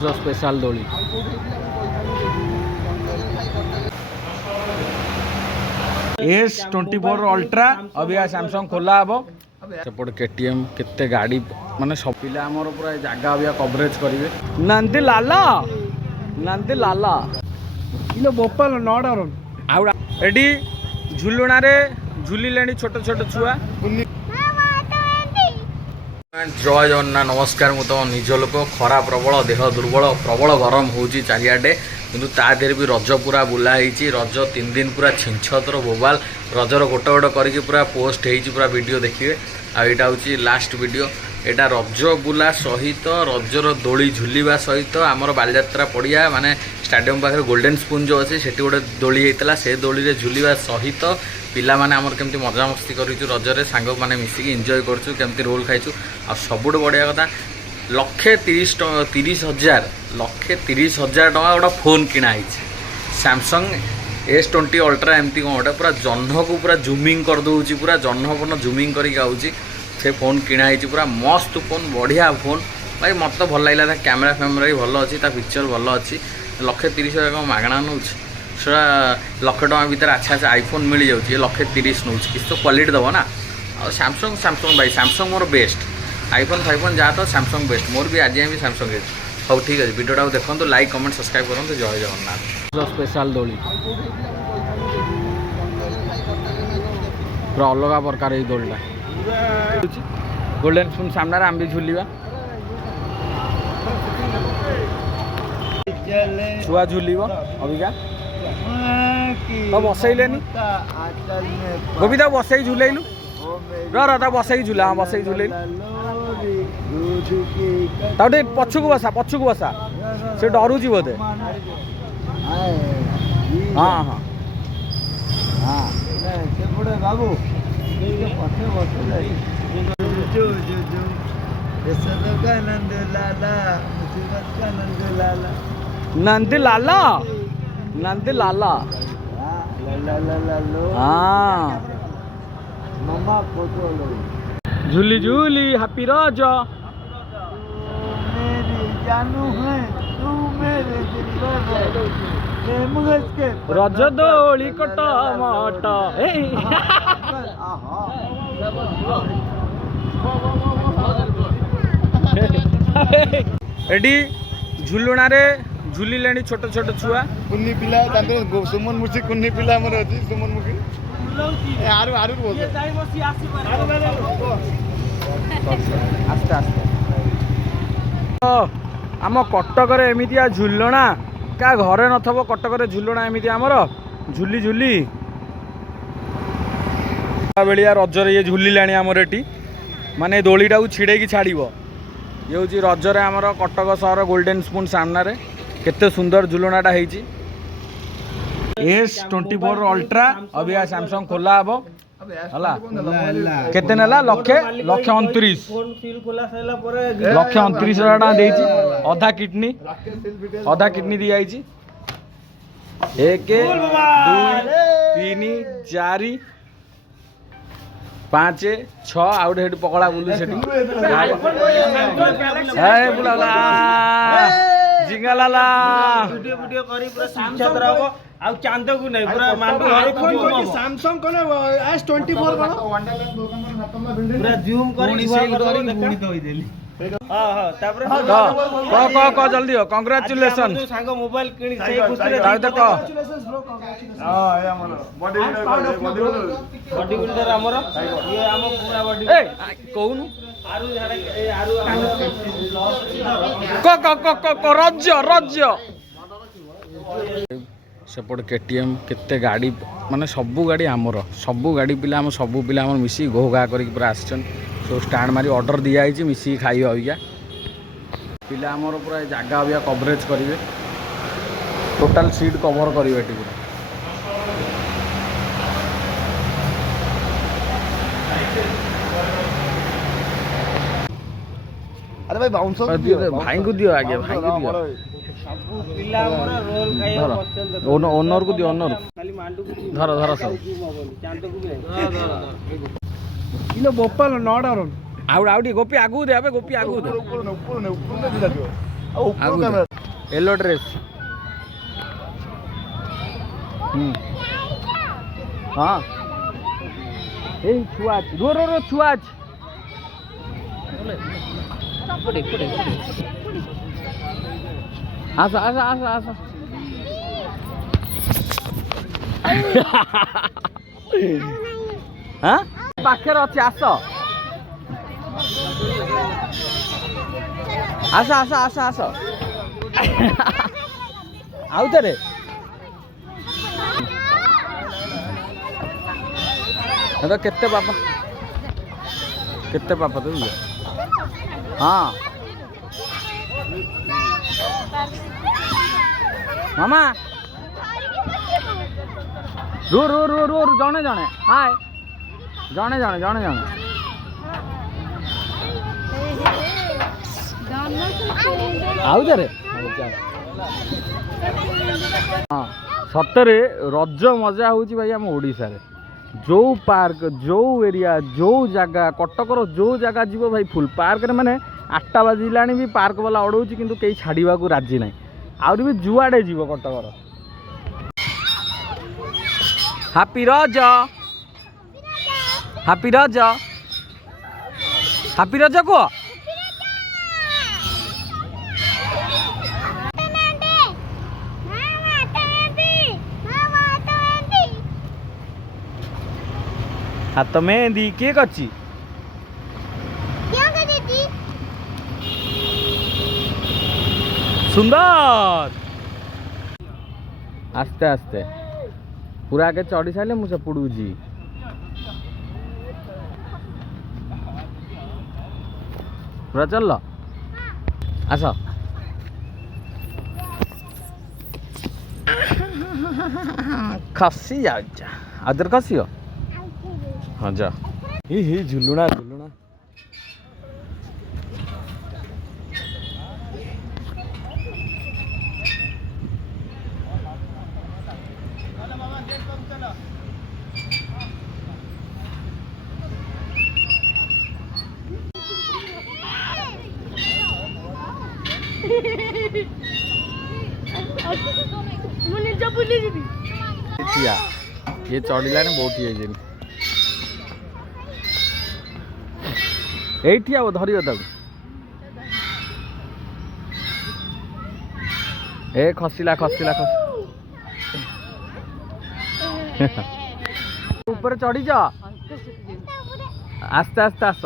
special दोली S24 ultra अभी Samsung खोला हे सेपटे केटीएम केते गाड़ी माने सब पिला हमर पूरा जगह अभी कवरेज करेंगे नंदी लाला किलो बोपाल नॉट अराउंड आउडा एडी झुलुना रे झुलिलेनी छोट छोट छुआ जय जगन्नाथ नमस्कार मु तुम निज लोक खरा प्रबल देह दुर्बल प्रबल गरम होची चारियाडे किंतु ता देहरे भी रज पूरा बुला होती रज 3 दिन पूरा छिंछतर बोबाल रजर गोटे गोटे करके पूरा पोस्ट होती पूरा वीडियो देखिए आईटा हूँ लास्ट वीडियो एटा रज बुला सहित रजर दोली झुलिवा सहित आमर बालयात्रा पड़िया माने स्टाडियम पाखे गोल्डन स्पून जो अच्छे से गोटे दोली होता से दोली रे झुलिवा सहित पिला माने आमर केमती मजामस्ती करूँ रजरे सांग मैंने मिसिकी एंजॉय करूँ केमती रोल खाइचु आ सबुठ बढ़िया कथा 1,30,000 टका गोटे फोन किना सैमसंग S20 अल्ट्रा एमती कौन गोटे पूरा जह्न को पूरा जूमिंग कर दूची पूरा जह्न जूमिंग करके से फोन किना पूरा मस्त फोन बढ़िया फोन भाई मत भल लगे कैमेरा फैमेरा भी भल अच्छी पिक्चर भल अच्छी 1,30,000 मागणा नौ सेटा 1,00,000 टका भर अच्छा अच्छा आईफोन मिल जाऊँगी 1,30,000 नौ किस तो क्वालिटी दब ना और सैमसंग भाई सैमसंग मोर बेस्ट आईफोन फाइफोन जहाँ तो सैमसंग बेस्ट मोर भी आज भी सैमसंग है सब ठीक अच्छे वीडियोटा देखो लाइक कमेंट सब्सक्राइब करूँ जय जगन्नाथ स्पेशल दोली पूरा अलग प्रकार ये दोलटा गोल्डन स्पून सामने आम भी झुलिवा छुआ झुलिव अबिका तो बसैलेनी गोबी तो बसई झुलैलु रा बसई झुला हाँ बसई झुलैलु ताटे पछकु बसा से डरुची बोधे हाँ हाँ बाबू नंदी लाला हाँ मम्मा फोटो लो झूली झूली हैप्पी राजा मेरी जानू है तू मेरे दिल के रज दोली कटा माटा एडी झुलुना रे झुलिलेनी छोट छोट छुआ कुन्नी पिला सुमन मुखी कुन्नी पिला हमर अछि सुमन मुखी आरु आरु बोल आस्ते आस्ते आम कटक एमितिया झुलना क्या घरे नथबो कटक झुलना एमिति आमर झुली झुली बेलिया रजर ये झुलिलाणी आमर एटी माने दोलीटा को छिड़े छाड़ ये हूँ रजरे आमर कटक सहर गोल्डन स्पून सामने केते सुंदर झुलनाटा होती S24 अल्ट्रा अभी सैमसंग खोला हे केते नेला 1,29,000 टका देछि अधा किडनी दी जाइछि 1 2 3 4 5 6 आउट हेड पकड़ा बुलु सेठी ए बुलाला जिंगालाला वीडियो वीडियो करी पूरा शिक्षा रहबो आ चांद को नहीं पूरा मांडू हर को सैमसंग कोने S24 पूरा जूम करी गुणी तो होई देली हां हां तापर क जल्दी हो कांग्रेचुलेशन सांग मोबाइल किनी सही खुशी रे ताऊ क हां या मन बॉडी बिल्डर हमर ये हम पूरा बॉडी ए कोउनु आरु झाडा ए आरु रज्य सेपटे केटीएम केते गाड़ी माने सबू गाड़ी आमर सबू गाड़ी पिला आम सबू पिला आम मिसी घो घा करके पूरा आसन सब स्टाण्ड मारी ऑर्डर दिया मिसी खाइए अबिका पिला आमर पूरा जगह अबिका कवरेज करेंगे टोटाल सीट कवर करेंगे पूरा अरे भाई बाउंसर भाई को दियो आगे भाई को दियो पिला हमरा रोल खाइयो पसंद ओनर को दियो ओनर खाली मांडू को धर सब चांद को भी किलो बोपाल नॉट अराउंड आउट आउट गोपी आगू दे अबे गोपी आगू दे ऊपर ने दिला दियो ऊपर कैमरा येलो ड्रेस हाँ ए छुआ रो रो रो छुआ आस आस आस आस हाँ पाखे अच्छे आस आस आस आस आस आउ थे तो केते पापा तो हाँ मामा रू रू रू रू जने जने हाय जने जने जने जने आउ थे हाँ सतरे रज मजा हूँ भाई आम ओडिशा रे जो पार्क जो एरिया जो जगह कटकर जो जगह जीव भाई फुल पार्क रे माने 8टा बाजिला भी पार्क वाला अड़ौची किंतु कई छाड़ा को राजी ना आउरी भी जुआड़े जीव कटकर हैप्पी रज हैप्पी रज हैप्पी रज को हाथ मेहंदी किए करची सुंदर आस्ते आस्ते पूरा आगे चढ़ी सारे मुझे पड़ूजी पूरा चल आस खसी जा आदर खसी हो हाँ जा ही झुलुना झुलुना ये चढ़ला बहुत ही एठी आओ धरियो तक ए खसिला खसिला खस ऊपर चढ़ी जा आस्ते आस्ते आस